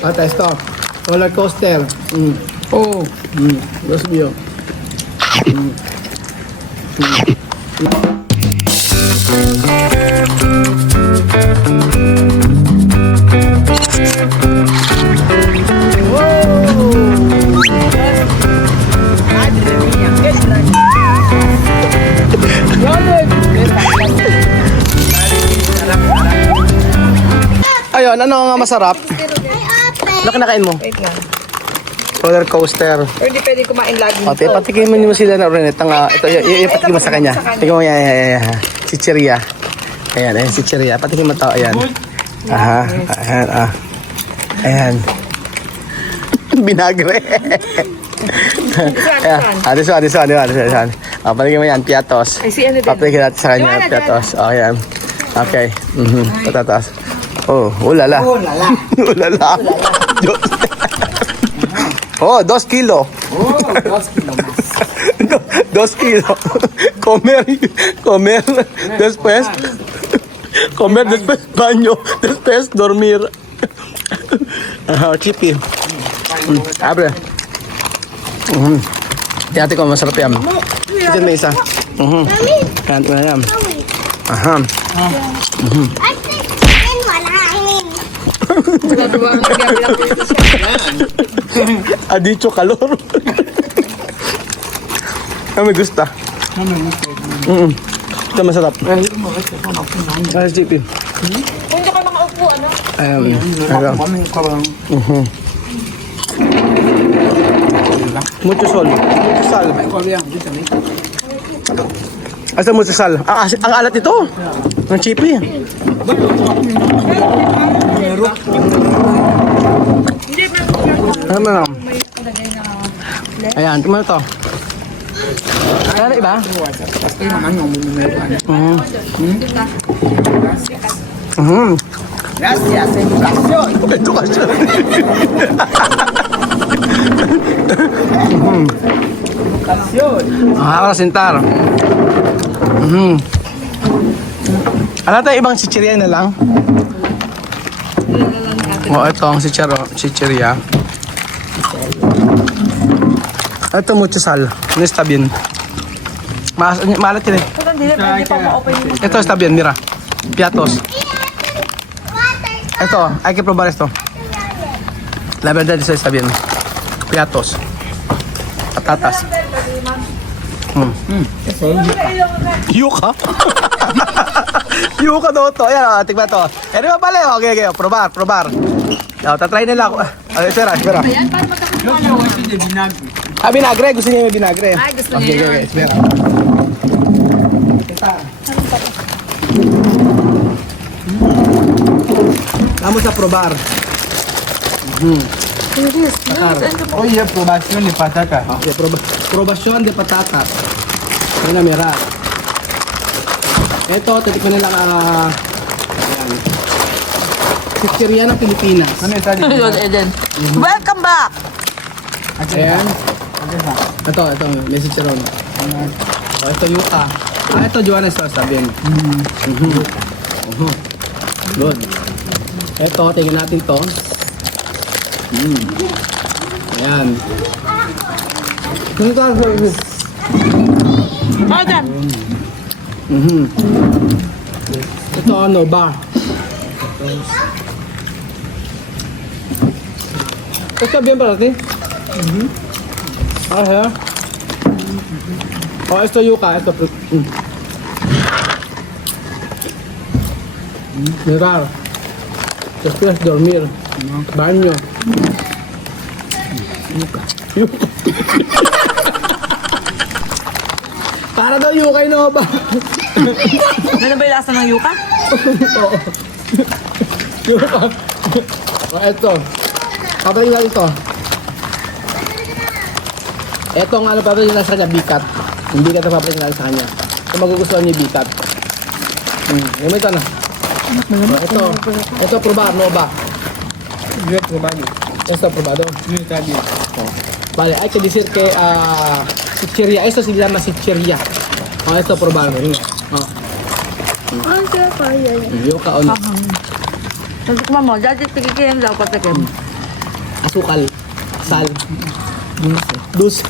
Ata, esto. Roller coaster. Oh. Dios mío. Ayun, ano nga masarap? Ano kinakain mo? Wait lang. Roller coaster. Or hindi pwede kumain lagi O, patikimin mo sila na rin. Ito nga, ito, ipatikin mo sa kanya. Tingnan mo, yan. Chicheria. Ayan, chicheria. Patikin mo to, ayan. Aha, ayan, Ayan. Binagre. Ayan. This one. O, patikin mo yan, piatos. Ay, si ano din? Patikin natin sa kanya, piatos. O, ayan. Okay. Patatas. Oh, ulala. Ulala. Oh, 2 kilo. Oh, 2 kilo más. 2 kilo. Comer después. Comer después baño. Después dormir. Chipi. Abre. Tingnan ko masarap yan. Ito may isa. Kaya tingnan yan. Aha. Ha dicho calor. Me gusta. Ito masarap. Ay, chipi. Hindi ka makaupo, ano? Ayan. Mucho sal. Asa mucho sal? Ang alat ito. Ang chipi. Ano na? Ayan, tingnan mo ito. Ano iba? Gracias, educación. Edukasyon. Para sintar. Ano tayo ibang chichirya na lang? Ito ang chichirya. Ito mucho sal. Ano está bien? Malat yun eh. Hindi pa ma-open yung... Ito está bien, mira. Piatos. Ito, hay que probar esto. La verdad eso está bien. Piatos. Patatas. Yuka? Yuka daw to. Ayan, tignan to. Ano ba pala? Okay. Probar. Tatry nila ako. Espera. Yo quiero así de vinagre. Vinagre. Gusto niya may vinagre. Ay, gusto niya yun. Okay, espera. Vamos a probar. Oye, aprobación de patata. Okay, probación de patatas. Mira, mira. Ito, titikman nila ayan. Chichirya ng Pilipinas. ¿Dónde está el Yun, Eden. Welcome back! Ayan. Ito, may chicharon. Ito yuka. Ito Joanna sauce, sabihin. Good. Ito, tingnan natin to. Ayan. Ito, Eden! ito ano ba? Está bien para ti? Ajá. Oh, esto yuca, esto. Mirar. Después dormir. Baño. Yuca. Para daw yuca no ba? Ano ba yung lasa ng yuka? Oo. Yuca. Oh, eto. Pabalik natin ito. Ito ang ano pabalik natin sa kanya, bikat. Yung bikat na pabalik natin sa kanya. Kung magugustuhan niyo yung bikat. Yung ito na. Ito probar, no ba? Yo he probado. Esto probado. No está bien. Vale, hay que decir que chicheria. Esto se llama chicheria. Esto probar. Ang sarap ay. Yuka on. Sabi ko mo, dati tigikin daw patikim. Asukal. Sal. Dus.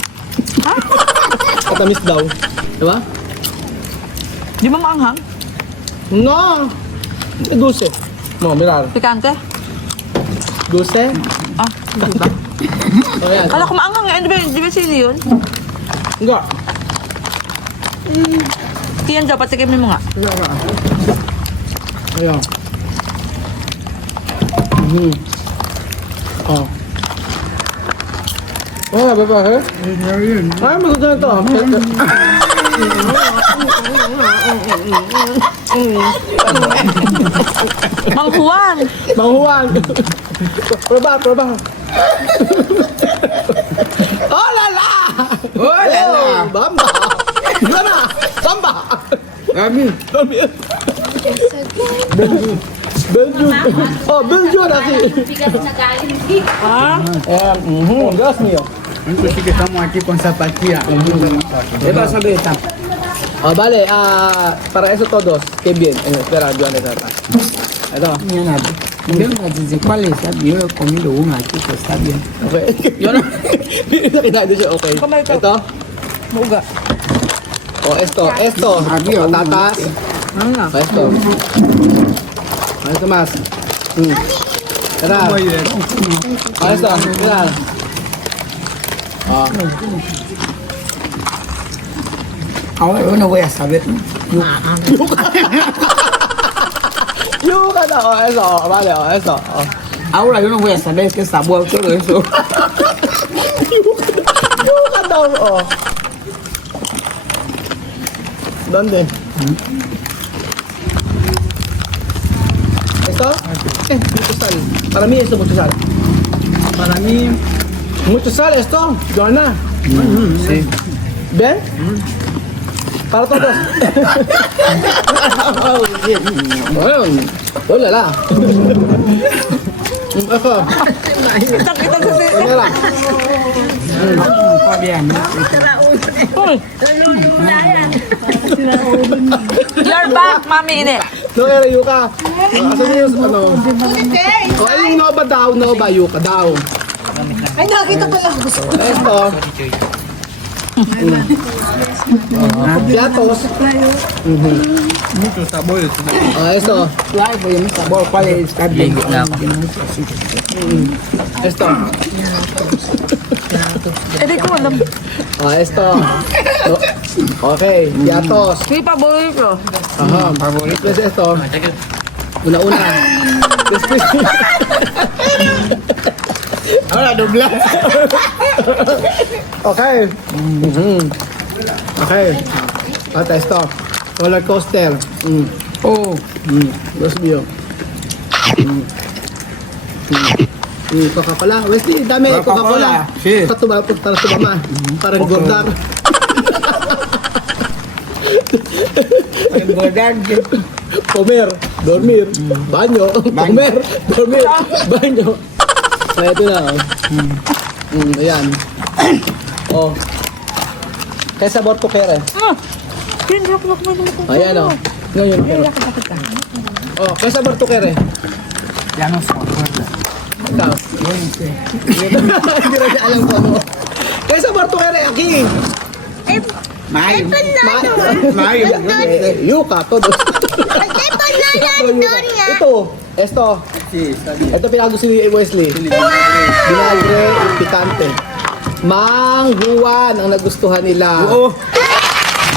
Katamis daw. Diba? Di ba maanghang? No! Dulce. No, mirar. Pikante? Dulce. Ah, di ba? O yan. Kala ko maanghang eh. Di ba sili yun? Enggak. Kian daw, patikimin mo nga. Ayan. Oh. Oh, baba, he? Ay, maganda ito. Mang Juan! Mang Juan. Proba. Oh, lala! Oh, lala! Bamba! Gana! Bamba! Kami. Belgium. Oh, Belgium lagi. Gas mío. Entonces que estamos aquí con zapatillas. Eba, sabi, tap. Oh, vale, para eso todos. Qué bien. Espera, yo ando acá. Ito. Vengo a decir cuál es, yo he comido una aquí que está bien. Okay. Yun na. Nakita siya, okay. Kamay ka. Ito. Mauga. Oh, esto. Patatas. Ano? Oh, esto. Esto más. Tara. Oh, esto. Tara. Oh. Ahora yo no voy a saber. Yuca na. Oh, eso. Vale, oh, eso. Oh. Ahora yo no voy a saber qué sabor todo eso. Yuca daw. Oh. ¿Dónde? ¿Esto? Mucho sal. Para mí esto mucho sal. Para mí, Mucho sal esto, Joana. sí. ¿Ven? Para todos. Bueno, hola la. Ako. Kita sa sili. Mira. Está bien. Uy! You're back, mami ini. No era yuka. Asan yung ano? Oh, yung Nova daw, Nova yuka daw. Ay, nakita ko lang. Esto. Piatos. Muchos sabores. Oh, esto. Claro, voy a mi sabor, cuál está bien. Esto. Eh, di ko alam. Oh, esto. Oh, okay, piatos. Hindi pa ko. Ajá, favorito es esto. Una. Después. Ahora dobla. Okay. Okay. Hasta esto. Roller coaster. Oh, Dios mío. Coca-Cola. Wesley, dame Coca-Cola. Coca-Cola, sí. Para tumama. Para engordar. engordar. Comer, dormir, baño, comer, dormir, baño. Kaya ito na. Ayan. Oh. Kaya sabor to kere. Hindi ako kumain ng Ayan o. Ngayon. Oh, kaya sabor to kere. Ya no se acuerda. Ikaw. Hindi rin niya alam ko ano. Kaya sabor to kere, Aki. Mayo. Mayo. Yuka, todos. Ito, esto. Sí, está bien. Ito pinagawa ni Wesley. Vinagre, pikante. Mang Juan ang nagustuhan nila. Oh,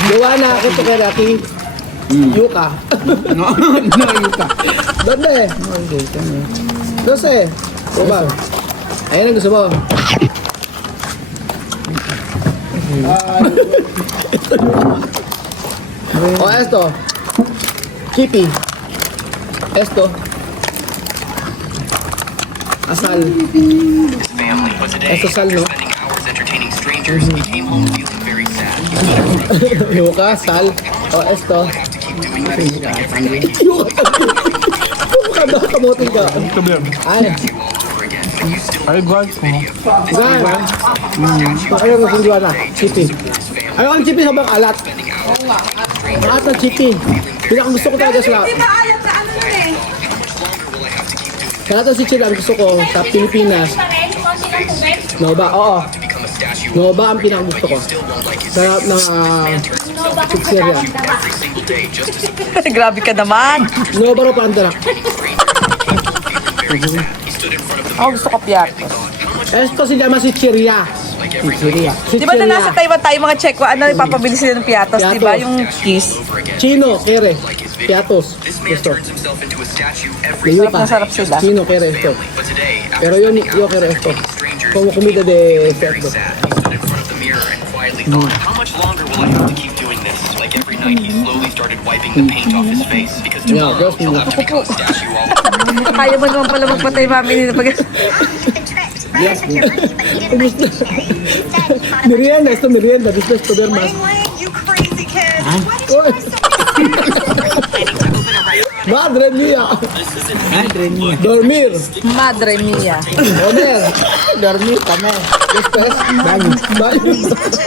Joanna, ito kay Rocky. Yuka. no, no, yuca. ¿Dónde? No sé. Diba? Ayan ang gusto mo. O esto. Kipi. Esto. Asal. Family was a day Esto sal, no? spending hours entertaining strangers. He came home feeling very sad. Yuka, sal. O esto. Have to keep doing this like every night. Yuka. Yuka daw, kamotin ka. Ay. You all over again, but you still Ay, guard ko. Gan. Ano mo kung na? Chipi. Ayaw ang chipi sobrang alat. Alat ng chipi. Pinaka gusto ko talaga sa Maalat sa ano nun eh. kaya ito si Chila, gusto ko sa Pilipinas. Nova, oo. to become a statue Nova ang pinakagusto ko. still won't like his Sarap ng pizzeria. every single day just to support Grabe ka naman. Nova ro panda. very sad. He stood in front of the Ako gusto ko piyatos. Esto se llama chicheria. like every night Di ba na nasa Taiwan tayo mga Chekwa, ano, ipapabili sila ng piyatos, di ba? Piyatos. Yung cheese. over again. Chino, kere. Piatos. This man Gusto. turns himself into a statue every Layo pa. Masarap sila. Chino, kere esto. But today, Pero after yun, spending yo hours kere esto. entertaining strangers, Como comida de very cerdo. sad. He stood in front of the mirror and quietly thought, how much longer will I have to keep doing this? Like every night, he slowly started wiping the paint off his face because Yeah, tomorrow girls, he'll have to become a statue all over. Kaya mo naman pala magpatay mami nila pag... Merienda, esto merienda. Después comer más. You crazy kid. Uy. Madre mía. Madre mía. Dormir. Madre mia. Comer. Dormir kami. Después, baño. Baño.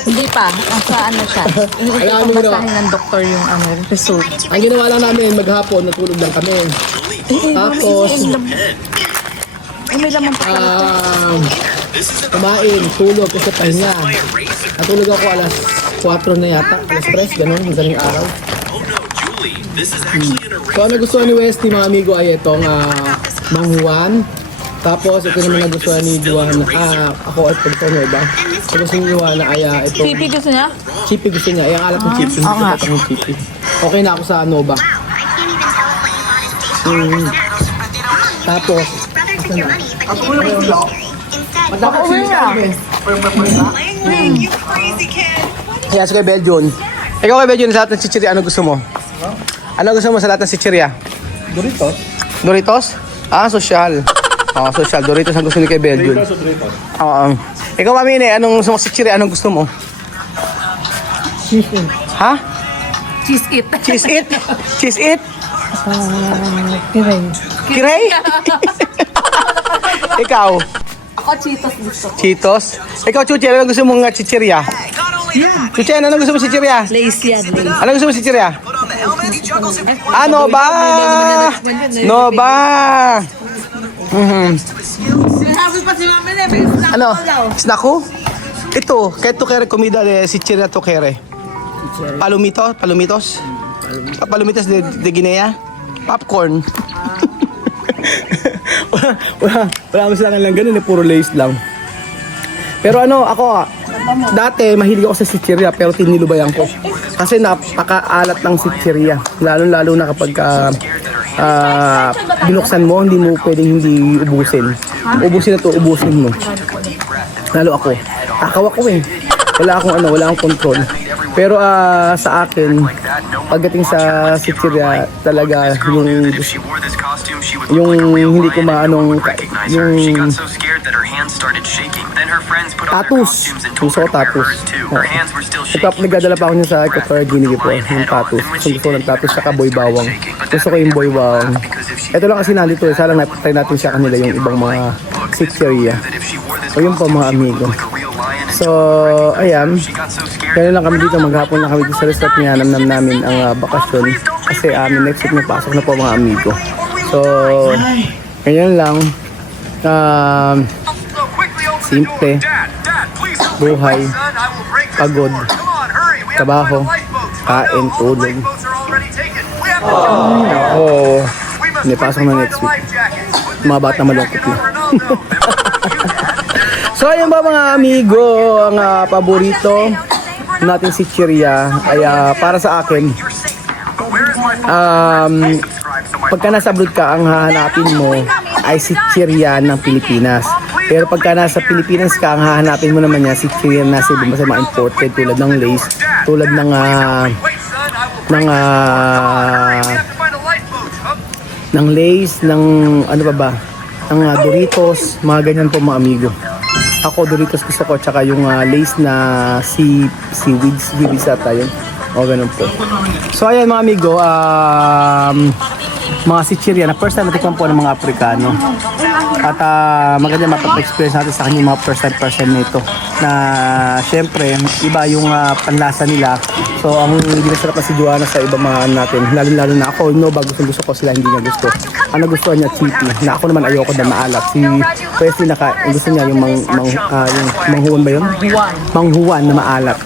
Hindi pa. Nasa ano siya. Alam mo na. Basahin ng doktor yung ano, result. Ang ginawa lang namin, maghapon, natulog lang kami. Tapos, Ay, may laman pa. kumain, tulog, kasi pahinga. Natulog ako alas 4 na yata, alas 3, ganun, madaling araw. So, ang nagustuhan ni Westy, mga amigo, ay itong Mang Juan. Tapos, ito naman nagustuhan ni Juana. Ako at pagkakas na iba. So, gusto ni Juana ay itong Pipi gusto niya? chippy gusto niya. Ay, ang alat ng chippy. Hindi ko ng chippy. Okay na ako sa Nova. Tapos, Uwi niya. You crazy kid. yes, kay Belgian. Ikaw kay Belgian, sa lahat ng chichirya, ano gusto mo? Ano gusto mo sa lahat ng chichirya? Doritos. Doritos? Social. Social. Doritos ang gusto ni kay Belgian. Doritos o Doritos? Oo. Ikaw, Mami, anong gusto mo sa chichirya? Anong gusto mo? Ha? Cheese it. Cheese it? Cheese it? Kiray. Kiray? Ikaw? Ako Cheetos gusto. Cheetos? Ikaw, Chuchi, ano gusto mong chichirya? Chuchi, ano gusto mo chichirya? Lace yan. Ano gusto mo chichirya? Nova! Nova! Sabi pa si mami na, Ano? Snacko? Ito, kaya to kere comida de chichirya to kere. Palomitos? Palomitos de Guinea? Popcorn. wala mo silang lang ganun, puro lace lang. Pero ako, dati mahilig ako sa chichirya pero tinilubayan ko. Kasi napakaalat ng chichirya. Lalo na kapag binuksan mo, hindi mo pwedeng hindi ubusin. Ubusin mo. Lalo ako. Takaw ako eh. Wala akong control. Pero sa akin, pagdating sa chichirya, talaga yung hindi ko maanong yung tatus. Gusto ko tatus. Nagdadala pa ako niya sa Equatorial Guinea po, yung tatus. Gusto ko ng tatus sa boy bawang. Gusto ko yung boy bawang. Ito lang kasi nandito, salang napatay natin siya kanila yung ibang mga chichirya. O yun po mga amigo. So, ayan. Kaya lang kami dito, maghapon na kami dito sa resort niya. Namnam namin ang bakasyon. Kasi next week nagpasok na po mga amigo. So, ganyan lang. Simple. Buhay. Pagod. Trabaho. Kain, tulog. Hindi, pasok na next week. Mga bata malungkot na. So ayun ba mga amigo, ang paborito natin si chichirya ay para sa akin, pagka nasa abroad ka, ang hahanapin mo ay si chichirya ng Pilipinas. Pero pagka nasa Pilipinas ka, ang hahanapin mo naman niya si chichirya na nasa ibang mga imported tulad ng lace, tulad ng lace, ng ano ba, ng Doritos, mga ganyan po mga amigo. Ako Doritos gusto ko, tsaka yung lace na seaweeds ata yun. O ganun po. So ayan mga amigo, mga sichirya na first time natikman po ng mga Afrikano. At maganda mapapa-experience natin sa kanya yung mga first time person nito. Na syempre, iba yung panlasa nila. So ang hindi na sarap na si Joanna sa ibang mga natin. Lalo na ako, gusto ko sila, hindi niya gusto. Ang nagustuhan niya, cheapy. Na ako naman ayoko na maalat. Si Wesley gusto niya yung yung manghuwan ba yun? Manghuwan na maalat.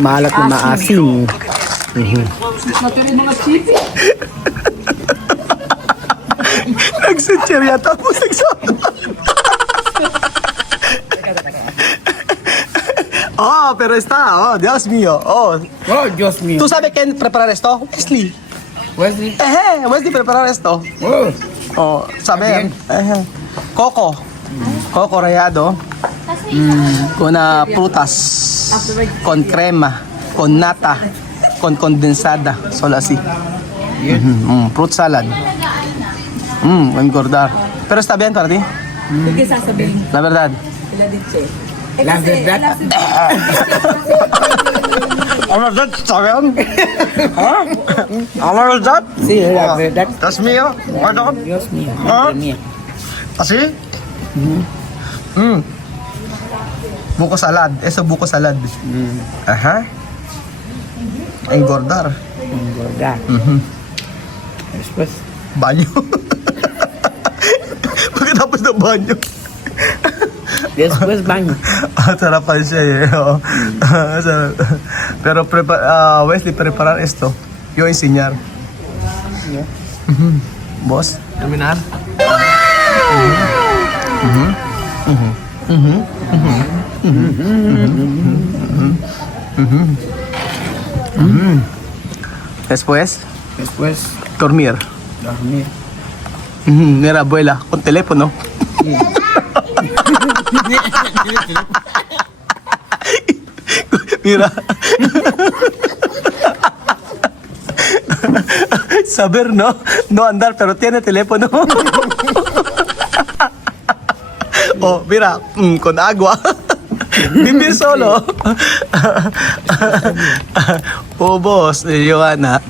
Maalat na maasim. Nagsichirya tapos nagsabi. Oh, pero está. Oh, Dios mío. Oh. Oh, Dios mío. ¿Tú sabes quién preparar esto? Wesley. Wesley. Wesley preparar esto. Oh. Oh, saber. Coco. Coco rallado. Con frutas. Con crema. Con nata. Con condensada. Solo así. Fruit salad. Engordar. Pero está bien para ti. Sige, sasabihin. La verdad. La verdad. La verdad, está bien. La verdad. Sí, la verdad. Das mío. Pardon. Dios mío. Ah. Madre mía. ¿Así? Buko salad. Eso buko salad. Ajá. Engordar. Engordar. Después. Banyo. Pagkatapos ng banyo. Después baño. Sarapan siya eh. Oh. Sarap. Pero Wesley, preparar esto. Yo enseñar. Boss? Terminar? Después, Después dormir. dormir. Mira, abuela, con teléfono. Mira. Saber, ¿no? No andar, pero tiene teléfono. Oh, mira, con agua. Vivir solo. Oh, boss, Joanna.